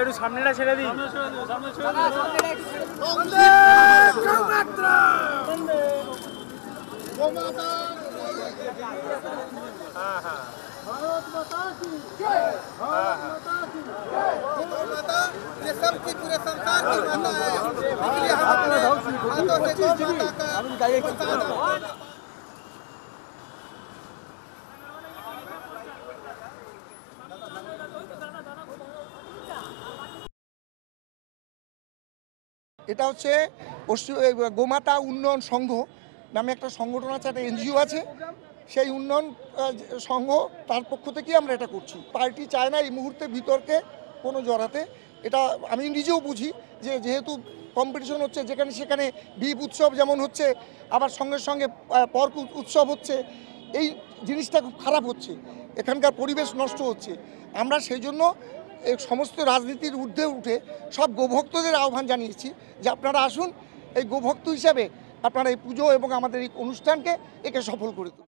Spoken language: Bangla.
একটু সামনেটা ছেড়ে দিন। হ্যাঁ হ্যাঁ भारत माता की जय भारत माता की जय गौ माता ये सब की पूरे संसार की माता है इसलिए हम अपने हाथों से गौ माता का এটা হচ্ছে গোমাতা উন্নয়ন সংঘ নামে একটা সংগঠন আছে, একটা এনজিও আছে। সেই উন্নয়ন সংঘ তার পক্ষ থেকেই আমরা এটা করছি। পার্টি চায় না এই মুহূর্তে বিতর্কে কোনো জড়াতে। এটা আমি নিজেও বুঝি যে যেহেতু কম্পিটিশন হচ্ছে, যেখানে সেখানে দ্বীপ উৎসব যেমন হচ্ছে, আবার সঙ্গে সঙ্গে পর্ক উৎসব হচ্ছে, এই জিনিসটা খুব খারাপ হচ্ছে, এখানকার পরিবেশ নষ্ট হচ্ছে। আমরা সেই জন্য এই সমস্ত রাজনীতির ঊর্ধ্বে উঠে সব গোভক্তদের আহ্বান জানিয়েছি যে আপনারা আসুন, এই গোভক্ত হিসাবে আপনারা এই পুজো এবং আমাদের এই অনুষ্ঠানকে একে সফল করে তুলুন।